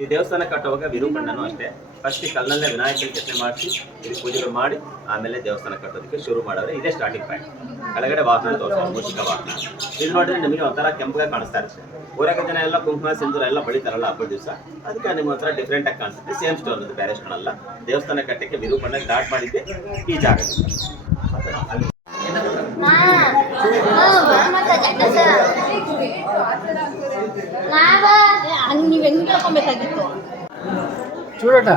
ಈ ದೇವಸ್ಥಾನ ಕಟ್ಟುವಾಗ ವಿರೂಪಣ್ಣನೂ ಅಷ್ಟೇ ಫಸ್ಟ್ ಕಲ್ಲಲ್ಲೇ ವಿನಾಯಕನ ಕೆತ್ತನೆ ಮಾಡಿಸಿ ಇಲ್ಲಿ ಪೂಜೆಗಳು ಮಾಡಿ ಆಮೇಲೆ ದೇವಸ್ಥಾನ ಕಟ್ಟೋದಕ್ಕೆ ಶುರು ಮಾಡಿದ್ರೆ ಇದೇ ಸ್ಟಾರ್ಟಿಂಗ್ ಪಾಯಿಂಟ್. ಕೆಳಗಡೆ ವಾಹನ ತೋರಿಸ್ತಾರೆ, ಮೂಷಿಕ ವಾಹನ. ಇದು ನೋಡಿದ್ರೆ ನಿಮಗೆ ಒಂಥರ ಕೆಂಪಗೆ ಕಾಣಿಸ್ತಾ ಇರುತ್ತೆ. ಊರಾಗ ಜನ ಎಲ್ಲ ಕುಂಕುಮ ಸಿಂಧೂರ ಎಲ್ಲ ಬಳಿತಾರಲ್ಲ ಹಬ್ಬದ ದಿವಸ, ಅದಕ್ಕೆ ನಿಮ್ಗೆ ಒಂಥರ ಡಿಫ್ರೆಂಟ್ ಆಗಿ ಕಾಣಿಸುತ್ತೆ. ಸೇಮ್ ಸ್ಟೋನ್ ಅದು, ಬೇರೆ ಸ್ಟೋನಲ್ಲ. ದೇವಸ್ಥಾನ ಕಟ್ಟಕ್ಕೆ ವಿರೂಪಣ್ಣ ಸ್ಟಾರ್ಟ್ ಮಾಡಿದ್ದೆ ಈ ಜಾಗ. ನೀವು ಹೆಂಗೆ ಹೇಳ್ಕೊಬೇಕಾಗಿತ್ತು చూడట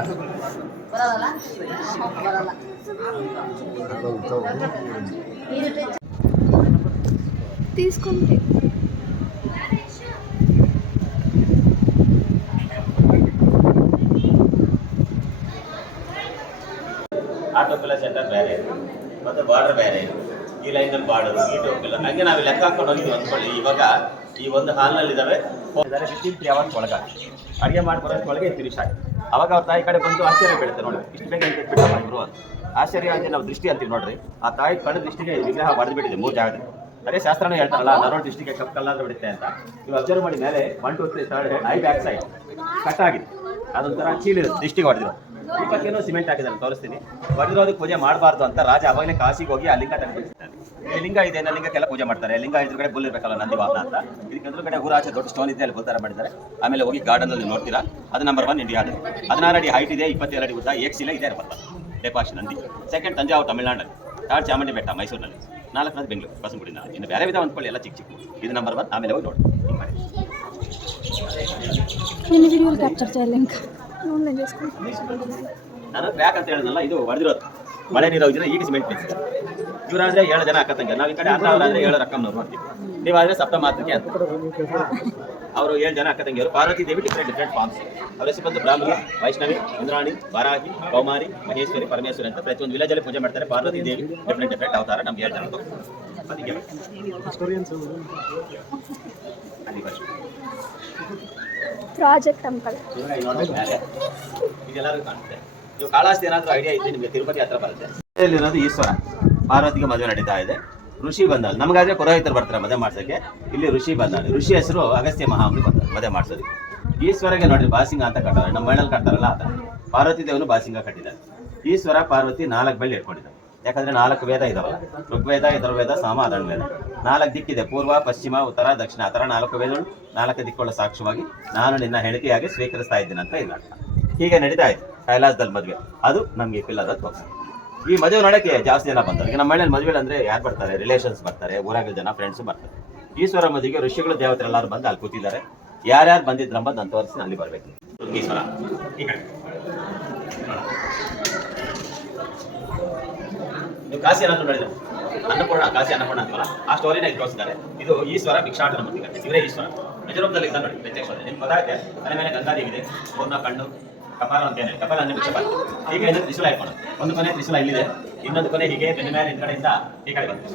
తీసుకుంటే ಆಟೋಪಿಲ್ಲ ಸೆಂಟರ್ ಬೇರೆ ಮತ್ತೆ ಬಾರ್ಡರ್ ಬೇರೆ, ಈ ಲೈನಲ್ಲಿ ಬಾರ್ಡರ್, ಈ ಟೋಪಿಲ್ಲ ಹಂಗೆ ನಾವು ಲೆಕ್ಕ ಹಾಕೊಂಡು ಹೋಗಿದ್ವಿ ಅಂದ್ಕೊಳ್ಳಿ. ಇವಾಗ ಈ ಒಂದು ಹಾಲ್ನಲ್ಲಿ ಇದಾವೆ 53 ಅವರ್ಸ್ ಒಳಗೆ ಅಡುಗೆ ಮಾಡಿ ಬರೋಷ್ಟೊಳಗೆ ತಿರುಗಿ ಸಾಕು. ಅವಾಗ ಅವ್ರ ತಾಯಿ ಕಡೆ ಬಂದು ಆಶ್ಚರ್ಯ ಬೀಳುತ್ತೆ, ನೋಡಿ ಇಷ್ಟು ಬೇಗ ಅಂತ ಬಿಟ್ಟಮ್ಮ ಇವರು ಅಂತ. ಆಶ್ಚರ್ಯ ಅಂತ ನಾವು ದೃಷ್ಟಿ ಅಂತೀವಿ ನೋಡ್ರಿ. ಆ ತಾಯಿ ಕಡೆ ದೃಷ್ಟಿಗೆ ವಿಗ್ರಹ ಹೊಡೆದು ಬಿಟ್ಟಿದೆ 3 ಜಾಗದಲ್ಲಿ. ಅದೇ ಶಾಸ್ತ್ರನೇ ಹೇಳ್ತಾರಲ್ಲ, ನರೋಡ್ ದೃಷ್ಟಿಗೆ ಕಪ್ ಕಲ್ಲಾದ್ರೆ ಬಿಡುತ್ತೆ ಅಂತ. ನೀವು ಅಬ್ಸರ್ವ್ ಮಾಡಿ ಮೇಲೆ 1 2 3 3rd I back side cut ಆಗಿದೆ, ಅದೊಂಥರ ಚೀಲಿದೆ ದೃಷ್ಟಿಗೆ ಹೊಡೆದಿರೋ. ಈ ಪಕ್ಕೇನೋ ಸಿಮೆಂಟ್ ಹಾಕಿದ್ದಾರೆ, ತೋರಿಸ್ತೀನಿ. ಹೊಡೆದಿರೋದಕ್ಕೆ ಪೂಜೆ ಮಾಡಬಾರ್ದು ಅಂತ ರಾಜ ಅವಾಗಲೇ ಕಾಶಿಗೆ ಹೋಗಿ ಆ ಲಿಂಗ ತೆಗೆದುಬಿಡ್ತಾನೆ. ಈ ಲಿಂಗ ಇದೆ, ಲಿಂಗಕ್ಕೆಲ್ಲ ಪೂಜೆ ಮಾಡ್ತಾರೆ. ಲಿಂಗ ಎದುರುಗಡೆ ಬುಲ್ ಇರಬೇಕಲ್ಲ, ನಂದಿ ವಾಹನ ಅಂತ. ಇದಕ್ಕೆ ಎದುರುಗಡೆ ಊರಾಚೆ ದೊಡ್ಡ ಸ್ಟೋನ್ ಇದೆ, ಅಲ್ಲಿ ಬುಲ್ತಾರ ಮಾಡಿದ್ದಾರೆ. ಆಮೇಲೆ ಹೋಗಿ ಗಾರ್ಡನ್ ಅಲ್ಲಿ ನೋಡ್ತೀರಾ, ಅದು ನಂಬರ್ 1 ಇಂಡಿಯಾದ. 16 ಅಡಿ ಹೈಟ್ ಇದೆ, 22 ಅಡಿ ಉದ್ದ, ಏಕ್ಸಿಲೆ ಇದೆ, ಡೆಪಾಶಿ ನಂದಿ. ಸೆಕೆಂಡ್ ತಂಜಾವೂರು ತಮಿಳ್ನಾಡಲ್ಲಿ, 3rd ಚಾಮುಂಡಿ ಬೆಟ್ಟ ಮೈಸೂರಿನಲ್ಲಿ, 4ನೇದು ಬೆಂಗಳೂರು ಬಸವನಗುಡಿನ. ಇನ್ನು ಬೇರೆ ವಿಧ ಅಂದ್ಕೊಳ್ಳಿ, ಎಲ್ಲ ಚಿಕ್ಕ ಚಿಕ್ಕ. ಇದು ನಂಬರ್ 1. ಆಮೇಲೆ ಹೋಗಿ ನೋಡಿ ನಾನು ಬ್ಯಾಕ್ ಅಂತ ಹೇಳಿದ್ನಲ್ಲ, ಇದು ಹೊಡೆದಿರೋದು ಮಳೆ ನೀರು ಹೋಗಿದ್ರೆ ಈಗ ಸಿಮೆಂಟ್ ಮಿಕ್ಸ್. ಇವರಾದ್ರೆ 7 ಜನ ಅಕ್ಕ ತಂಗಿ, ನಾವು ಈ ಕಡೆ ಆದ್ರೆ 7 ರಕ್ಕಮ್ನವ್ರು ನೋಡ್ತೀವಿ. ನೀವಾದ್ರೆ ಸಪ್ತಮಾತೃಕೆ ಅಂತ. ಅವರು 7 ಜನ ಅಕ್ಕ ತಂಗಿಯವರು. ಪಾರ್ವತಿ ದೇವಿ ಡಿಫ್ರೆಂಟ್ ಫಾರ್ಮ್ಸ್. ಅವ್ರ ಹೆಸರು ಬಂದು ಬ್ರಾಹ್ಮಣಿ, ವೈಷ್ಣವಿ, ಇಂದ್ರಾಣಿ, ವಾರಾಹಿ, ಕೌಮಾರಿ, ಮಹೇಶ್ವರಿ, ಪರಮೇಶ್ವರಿ ಅಂತ ಪ್ರತಿಯೊಂದು ವಿಲೇಜಲ್ಲಿ ಪೂಜೆ ಮಾಡ್ತಾರೆ. ಪಾರ್ವತಿ ದೇವಿ ಡಿಫ್ರೆಂಟ್ ಅವತಾರ. ನಮ್ಗೆ 7 ಜನ ಪ್ರಾಜೆಕ್ಟ್ ಅಂಕಲ್ ಇದೆಲ್ಲರೂ ಕಾಣುತ್ತೆ. ನೀವು ಕಾಳಾಸ್ತಿ ಏನಾದರೂ ಐಡಿಯಾ ಇದ್ರೆ ನಿಮಗೆ ತಿರುಪತಿ ಹತ್ರ ಬರುತ್ತೆ. ಇಲ್ಲಿರೋದು ಈಶ್ವರ. ಪಾರ್ವತಿಗೆ ಮದುವೆ ನಡೀತಾ ಇದೆ. ಋಷಿ ಬಂದ, ನಮಗಾದ್ರೆ ಪುರೋಹಿತರು ಬರ್ತಾರೆ ಮದುವೆ ಮಾಡ್ಸೋಕ್ಕೆ. ಇಲ್ಲಿ ಋಷಿ ಬಂದ, ಋಷಿ ಹೆಸರು ಅಗಸ್ತ್ಯ ಮಹಾಮುನಿ ಬರ್ತಾರೆ ಮದುವೆ ಮಾಡ್ಸೋದಕ್ಕೆ. ಈಶ್ವರಗೆ ನೋಡ್ರಿ ಬಾಸಿಂಗ ಅಂತ ಕಟ್ಟಾರೆ, ನಮ್ಮ ಮೈನಲ್ಲಿ ಕಟ್ಟಾರಲ್ಲ ಆತ. ಪಾರ್ವತಿ ದೇವನು ಬಾಸಿಂಗ ಕಟ್ಟಿದ್ದಾರೆ. ಈಶ್ವರ ಪಾರ್ವತಿ 4 ಬೆಳ್ಳಿ ಇಟ್ಕೊಂಡಿದ್ದಾರೆ. ಯಾಕಂದ್ರೆ 4 ವೇದ ಇದಾವಲ್ಲ, ಋಗ್ವೇದ, ಯಜುರ್ವೇದ, ಸಾಮ, ಅಧರ್ವವೇದ. 4 ದಿಕ್ಕಿದೆ, ಪೂರ್ವ, ಪಶ್ಚಿಮ, ಉತ್ತರ, ದಕ್ಷಿಣ. ಆ ಥರ 4 ವೇದಗಳು 4 ದಿಕ್ಕುಗಳ ಸಾಕ್ಷ್ಯವಾಗಿ ನಾನು ನಿನ್ನ ಹೇಳಿಕೆಯಾಗಿ ಸ್ವೀಕರಿಸ್ತಾ ಇದ್ದೀನಿ ಅಂತ ಇಲ್ಲ. ಹೀಗೆ ನಡೀತಾ ಇತ್ತು ಕೈಲಾಸದಲ್ಲಿ ಮದುವೆ. ಅದು ನಮಗೆ ಪಿಲ್ಲದ ತೋರಿಸ. ಈ ಮದುವೆ ನೋಡೋಕ್ಕೆ ಜಾಸ್ತಿ ಜನ ಬಂತಾರೆ. ಈಗ ನಮ್ಮ ಮನೇಲಿ ಮದುವೆ ಅಂದರೆ ಯಾರು ಬರ್ತಾರೆ? ರಿಲೇಷನ್ಸ್ ಬರ್ತಾರೆ, ಊರಾಗ ಜನ ಫ್ರೆಂಡ್ಸು ಬರ್ತಾರೆ. ಈಶ್ವರ ಮದುವೆಗೆ ಋಷಿಗಳು ದೇವತೆಲ್ಲರೂ ಬಂದು ಅಲ್ಲಿ ಕೂತಿದ್ದಾರೆ. ಯಾರ್ಯಾರು ಬಂದಿದ್ರಂಬ ನಾನು ತೋರಿಸಿ ಅಲ್ಲಿ ಬರಬೇಕು. ಈಶ್ವರ ಈ ಕಡೆ ನೀವು ಕಾಶಿ ಏನಾದ್ರು ನೋಡಿದ್ರೆ ಅನ್ನಪೂರ್ಣ, ಕಾಶಿ ಅನ್ನಪೂರ್ಣ ಅಂತೀವಲ್ಲ, ಆ ಸ್ಟೋರಿನ ಇಲ್ಲಿ ತೋರಿಸಿದ್ದಾರೆ. ಇದು ಈಶ್ವರ ಭಿಕ್ಷಾಟನ ಮದುವೆ. ಇವರೇ ಈಶ್ವರ ನಿಜರೂಪದಲ್ಲಿ ಇದ್ದ ನೋಡಿ ಪ್ರತ್ಯಕ್ಷ. ನಿಮ್ಗೆ ಗೊತ್ತಾಗುತ್ತೆ, ಮನೆ ಮೇಲೆ ಗಂಗಾದೇವಿದೆ, 4 ಕಣ್ಣು, ಕಪಾಲ ಅಂತೇನೆ, ಕಪಾಲ ಅಂದ್ರೆ ಭಿಕ್ಷಪಾಲ. ಹೀಗೆ ಇದು ತ್ರಿಶೂಲ ಇಟ್ಕೊಂಡು, ಒಂದು ಕೊನೆ ತ್ರಿಶೂಲ ಇಲ್ಲಿದೆ, ಇನ್ನೊಂದು ಕೊನೆ ಹೀಗೆ ಬೆನ್ನ ಮೇಲೆ ಹಿಂದ್ಗಡೆಯಿಂದ ಈ ಕಡೆ ಬಂತು.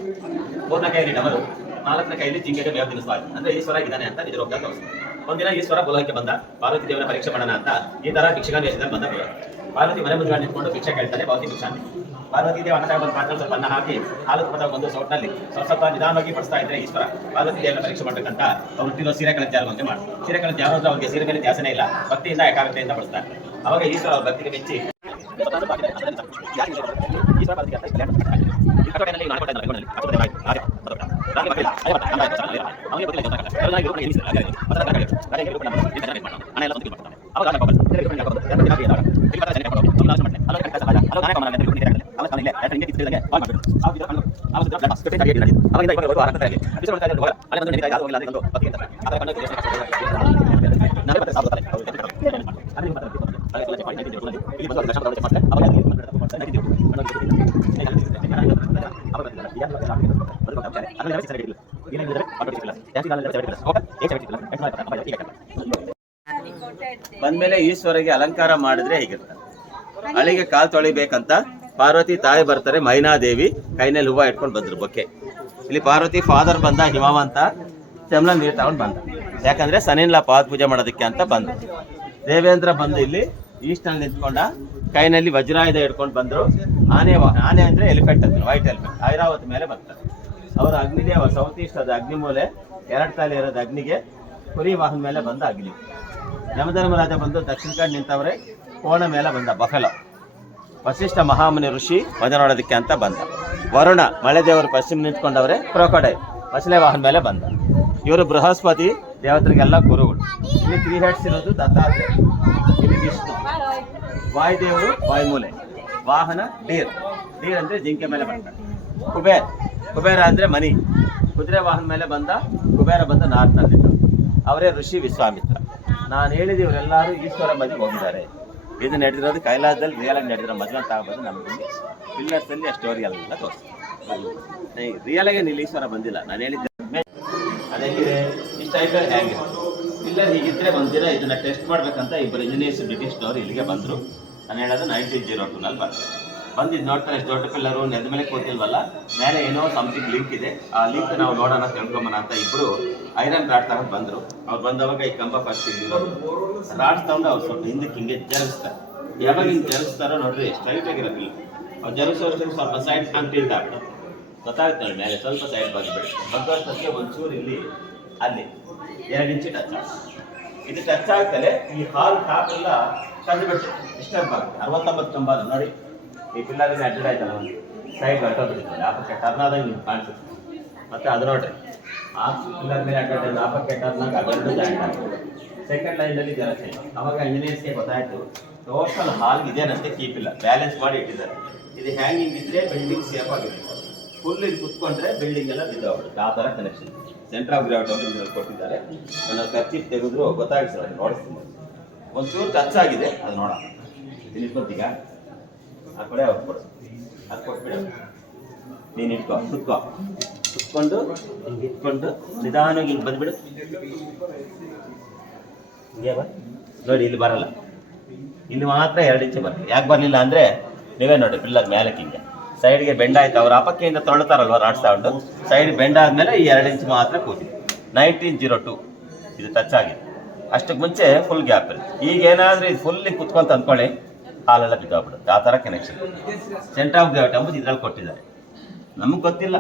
4ನೇ ಕೈಯಲ್ಲಿ ಡಮರು, 4ನೇ ಕೈಯಲ್ಲಿ ಜಿಂಗೆಗೆ ಮೇವು ತಿನ್ನಿಸ್ತಾ ಇದೆ. ಅಂದ್ರೆ ಈಶ್ವರ ಇದ್ದಾನೆ ಅಂತ ನಿಜರೂಪದಲ್ಲಿ ತೋರಿಸ್ತಾರೆ. ಒಂದಿನ ಈಶ್ವರ ಬುಲಕ್ಕೆ ಬಂದ, ಪಾರ್ವತಿ ದೇವರ ಪರೀಕ್ಷೆ ಮಾಡೋಣ ಅಂತ ಈ ತರ ಭಿಕ್ಷಗಾನ ವೇಷದಲ್ಲಿ ಬಂದ. ಪಾರ್ವತಿ ಮನೆ ಮುಂದೆ ನಿಂತ್ಕೊಂಡು ಭಿಕ್ಷೆ ಕೇಳ್ತಾನೆ, ಪಾರ್ವತಿ ಭಿಕ್ಷಾಂತಿ. ಪಾರ್ವತಿ ದೇವ ಅನ್ನ ಬಂದು ಪಾತ್ರೆ ಸ್ವಲ್ಪ ಅನ್ನ ಹಾಕಿ ಹಾಲು ಪದ ಒಂದು ಸೌಟ್ನಲ್ಲಿ ಸ್ವಲ್ಪ ನಿಧಾನವಾಗಿ ಬಡಿಸ್ತಾ ಇದ್ರೆ ಈಶ್ವರ ಪಾರ್ವತಿ ದೇವರ ಪರೀಕ್ಷೆ ಮಾಡ್ಬೇಕಂತ ಅವ್ರು ಹುಟ್ಟಿರೋ ಸೀರೆ ಕಳೆ ಜಾರುವಂತೆ ಮಾಡಿ. ಸೀರೆ ಕಳೆ ಜಾರು ಅಂದ್ರೆ ಅವ್ರಿಗೆ ಸೀರೆ ಮೇಲೆ ಧ್ಯಾಸನೇ ಇಲ್ಲ, ಭಕ್ತಿಯಿಂದ ಏಕಾಗ್ರತೆಯಿಂದ ಬಡಿಸ್ತಾರೆ. ಅವಾಗ ಈಶ್ವರ ಅವ್ರ ಭಕ್ತಿಗೆ ಮೆಚ್ಚಿ ಬಂದ್ಮೇಲೆ ಈಶ್ವರಿಗೆ ಅಲಂಕಾರ ಮಾಡಿದ್ರೆ ಹೇಗಿರ್ತಾರೆ. ಅಳಿಗೆ ಕಾಲ್ ತೊಳಿಬೇಕಂತ ಪಾರ್ವತಿ ತಾಯಿ ಬರ್ತಾರೆ, ಮೈನಾದೇವಿ ಕೈನಲ್ಲಿ ಹೂವು ಇಟ್ಕೊಂಡು ಬಂದ್ರು ಬೊಕ್ಕೆ. ಇಲ್ಲಿ ಪಾರ್ವತಿ ಫಾದರ್ ಬಂದ ಹಿಮವಂತ ಚೆಮ್ಲ ನೀರು ತಗೊಂಡು ಬಂದ, ಯಾಕಂದ್ರೆ ಸನಿನ್ಲ ಪಾದ ಪೂಜೆ ಮಾಡೋದಕ್ಕೆ ಅಂತ ಬಂದ. ದೇವೇಂದ್ರ ಬಂದು ಇಲ್ಲಿ ಈಸ್ಟ್ನಲ್ಲಿ ನಿಂತ್ಕೊಂಡ, ಕೈನಲ್ಲಿ ವಜ್ರಾಯುಧ ಇಟ್ಕೊಂಡು ಬಂದ್ರು. ಆನೆ ಅಂದ್ರೆ ಎಲಿಫೆಂಟ್ ಅಂತ, ವೈಟ್ ಎಲಿಫೆಂಟ್, ಐರಾವತಿ ಮೇಲೆ ಬರ್ತಾರೆ. ಅವರು ಅಗ್ನಿದೇವ ಸೌತ್ ಈಸ್ಟ್, ಅದು ಅಗ್ನಿಮೂಲೆ, 2 ತಲೆ ಇರೋದು ಅಗ್ನಿಗೆ, ಕುರಿ ವಾಹನ ಮೇಲೆ ಬಂದ ಅಗ್ನಿ. ಯಮಧರ್ಮರಾಜ ಬಂದು ದಕ್ಷಿಣ ಕಡೆ ನಿಂತವ್ರೆ, ಕೋಣ ಮೇಲೆ ಬಂದ ಬಫೆಲೋ. ವಸಿಷ್ಠ ಮಹಾಮುನಿ ಋಷಿ ಮಜಾ ನೋಡೋದಕ್ಕೆ ಅಂತ ಬಂದ. ವರುಣ ಮಳೆ ದೇವರು ಪಶ್ಚಿಮ ನಿಂತ್ಕೊಂಡವ್ರೆ, ಕ್ರೊಕೊಡೈಲ್ ಮಸಲೆ ವಾಹನ ಮೇಲೆ ಬಂದ. ಇವರು ಬೃಹಸ್ಪತಿ ದೇವತೆಗಳಿಗೆಲ್ಲ ಗುರುಗಳು. ಇಲ್ಲಿ 3 ಹೆಡ್ಸ್ ಇರೋದು ದತ್ತಾತ್ರೇಯ, ಇಲ್ಲಿ ವಿಷ್ಣು, ವಾಯುದೇವರು ವಾಯುಮೂಲೆ, ವಾಹನ ಡೀರ್ ಅಂದ್ರೆ ಜಿಂಕೆ ಮೇಲೆ ಬರ್ತಾರೆ. ಕುಬೇರ ಅಂದ್ರೆ ಮನಿ, ಕುದುರೆ ವಾಹನ ಮೇಲೆ ಬಂದ ಕುಬೇರ ಬಂದ ನಾರ್ತ್ನಲ್ಲಿದ್ದ. ಅವರೇ ಋಷಿ ವಿಶ್ವಾಮಿತ್ರ. ನಾನು ಹೇಳಿದ ಇವರೆಲ್ಲರೂ ಈಶ್ವರ ಮದುವೆ ಹೋಗಿದ್ದಾರೆ. ಇದು ನಡೆದಿರೋದು ಕೈಲಾಸದಲ್ಲಿ ರಿಯಲ್ ಆಗಿ ನಡೆದಿರೋ ಮದುವೆ ಅಂತ ಆಗ್ಬೋದು. ನಮಗೆ ಪಿಲ್ಲರ್ಸ್ ಅಲ್ಲಿ ಆ ಸ್ಟೋರಿ ಎಲ್ಲ ತೋರಿಸ್ತೀನಿ. ರಿಯಲ್ ಆಗಿ ಇಲ್ಲಿ ಈಶ್ವರ ಬಂದಿಲ್ಲ, ನಾನು ಹೇಳಿದ್ದೆ. ಅದೇಗಿದೆ ಈ ಟೈಪ್ ಹ್ಯಾಂಗ್ ಪಿಲ್ಲರ್ ಹೀಗಿದ್ರೆ ಒಂದಿನ ಇದನ್ನ ಟೆಸ್ಟ್ ಮಾಡ್ಬೇಕಂತ ಇಬ್ಬರು ಇಂಜಿನಿಯರ್ಸ್ ಬ್ರಿಟಿಷ್ನವರು ಇಲ್ಲಿಗೆ ಬಂದರು. ನಾನು ಹೇಳೋದು 1902ನಲ್ಲಿ ಬಂದಿದ್ದು. ನೋಡ್ತಾರೆ ಎಷ್ಟು ದೊಡ್ಡ ಪಿಲ್ಲರು, ನೆಲದ ಮೇಲೆ ಕೂತಿಲ್ವಲ್ಲ, ಮೇಲೆ ಏನೋ ಸಮಥಿಂಗ್ ಲಿಂಕ್ ಇದೆ. ಆ ಲಿಂಕ್ ನಾವು ನೋಡೋಣ ತಿಳ್ಕೊಂಬೋಣ ಅಂತ ಇಬ್ಬರು ಐರನ್ ರಾಡ್ ತಗೊಂಡು ಬಂದರು. ಅವ್ರು ಬಂದವಾಗ ಈ ಕಂಬ ಫಸ್ಟ್ ಇರೋದು ರಾಡ್ಸ್ ತಗೊಂಡು ಅವ್ರು ಸ್ವಲ್ಪ ಹಿಂದಕ್ಕೆ ಹಿಂಗೆ ಜರುಗಿಸ್ತಾರೆ. ಯಾವಾಗ ಹಿಂಗೆ ಜರುಗಿಸ್ತಾರೋ ನೋಡ್ರಿ ಸ್ಟ್ರೈಟ್ ಆಗಿರೋದಿಲ್ಲ. ಅವ್ರು ಜರುಗಿಸೋಷ್ಟು ಸ್ವಲ್ಪ ಸೈಡ್ ಹಂಗೆ ಟಿಲ್ಟ್ ಆಗ್ತದೆ, ಗೊತ್ತಾಗುತ್ತೆ ಮೇಲೆ ಸ್ವಲ್ಪ ಸೈಡ್ ಬಂದ್ಬಿಡಿ. ಬಂದಷ್ಟಕ್ಕೆ ಒಂಚೂರು ಇಲ್ಲಿ ಅಲ್ಲಿ 2 ಇಂಚು ಟಚ್ ಆಗ್ತದೆ. ಇದು ಟಚ್ ಆಗ್ತಲೇ ಈ ಹಾಲ್ ಟಾಪ್ ಎಲ್ಲ ಕಂಡುಬಿಡ್ತದೆ. ಡಿಸ್ಟರ್ಬ್ ಆಗುತ್ತೆ. 69 ಕಂಬ ನೋಡಿ, ಈ ಪಿಲ್ಲರಲ್ಲಿ ಅಡ್ಜಸ್ಟ್ ಆಯ್ತಲ್ಲ, ಒಂದು ಸೈಡ್ ಹೊರಟೋಗ್ಬಿಡ್ತದೆ. ಆ ಪಕ್ಕ ಟರ್ನ್ ಆದಾಗ ನಿಮ್ಗೆ ಕಾಣಿಸುತ್ತೆ. ಮತ್ತೆ ಅದು ನೋಡ್ರಿ, ಆ ಪಿಲ್ಲರ್ ಮೇಲೆ ಅಡ್ಜಸ್ಟ್ ಆ ಪಕ್ಕ ಟರ್ನಾಗ ಅವೆರಡು ಜಾಯಿಂಟ್ ಆಗ್ತದೆ. ಸೆಕೆಂಡ್ ಲೈನಲ್ಲಿ ಜನ ಚೇಂಜ್. ಅವಾಗ ಇಂಜಿನಿಯರ್ಸ್ಗೆ ಗೊತ್ತಾಯ್ತು ಟೋಟಲ್ ಹಾಲ್ಗೆ ಇದೇನಂತೆ ಕೀಪ್ ಇಲ್ಲ, ಬ್ಯಾಲೆನ್ಸ್ ಮಾಡಿ ಇಟ್ಟಿದ್ದಾರೆ. ಇದು ಹ್ಯಾಂಗಿಂಗ್ ಇದ್ರೆ ಬಿಲ್ಡಿಂಗ್ ಸೇಫ್ ಆಗಿದೆ. ಫುಲ್ ಇದು ಕುತ್ಕೊಂಡ್ರೆ ಬಿಲ್ಡಿಂಗ್ ಎಲ್ಲ ಬಿದ್ದೋಗ್ಬಿಡುತ್ತೆ. ಆ ಥರ ಕನೆಕ್ಷನ್ ಸೆಂಟರ್ ಆಫ್ ಗ್ರಾವಿಟಿ ಅಂತ ಇದರಲ್ಲಿ ಕೊಟ್ಟಿದ್ದಾರೆ. ನನ್ನ ಖರ್ಚಿಗೆ ತೆಗೆದ್ರು ಗೊತ್ತಾಗಿಲ್ಲ, ಅದು ನೋಡಿಸ್ತೀನಿ. ಒಂಚೂರು ಟಚ್ ಆಗಿದೆ, ಅದು ನೋಡೋಣ. ನಿಂತ್ಕೊಂತೀಗ ಆ ಕಡೆ ಅವ್ರು ಕೊಡು, ಅದು ಕೊಟ್ಬಿಡ. ನೀನು ಇಟ್ಕೋ, ಕುತ್ಕೊಂಡು ಹಿಂಗೆ ಇಟ್ಕೊಂಡು ನಿಧಾನವಾಗಿ ಹಿಂಗೆ ಬಂದ್ಬಿಡು. ಹಿಂಗೆ ಬಾ ನೋಡಿ, ಇಲ್ಲಿ ಬರಲ್ಲ, ಇಲ್ಲಿ ಮಾತ್ರ 2 ಇಂಚು ಬರ್ತದೆ. ಯಾಕೆ ಬರಲಿಲ್ಲ ಅಂದರೆ ನೀವೇ ನೋಡಿ, ಪಿಲ್ಲರ್ ಮೇಲಕ್ಕೆ ಹಿಂಗೆ ಸೈಡ್ಗೆ ಬೆಂಡ್ ಆಯ್ತು. ಅವ್ರು ಅಪಕ್ಕೆಯಿಂದ ತೊಳ್ತಾರಲ್ವ ರಾಡ್ ಸೌಂಡು, ಸೈಡ್ ಬೆಂಡ್ ಆದಮೇಲೆ ಈ 2 ಇಂಚು ಮಾತ್ರ ಕೂತಿದೆ. 1902 ಇದು ಟಚ್ ಆಗಿದೆ. ಅಷ್ಟಕ್ಕೆ ಮುಂಚೆ ಫುಲ್ ಗ್ಯಾಪ್ ಇರುತ್ತೆ. ಈಗ ಏನಾದರೂ ಇದು ಫುಲ್ಲಿ ಕುತ್ಕೊಂತ ಅಂದ್ಕೊಳ್ಳಿ, ಹಾಲೆಲ್ಲ ಬಿದ್ದೋಗ್ಬಿಡುತ್ತೆ. ಆ ಥರ ಕನೆಕ್ಷನ್ ಸೆಂಟರ್ ಆಫ್ ಗ್ರಾವಿಟಿ ಅಂಬುದು ಇದ್ರಲ್ಲಿ ಕೊಟ್ಟಿದ್ದಾರೆ. ನಮಗೆ ಗೊತ್ತಿಲ್ಲ.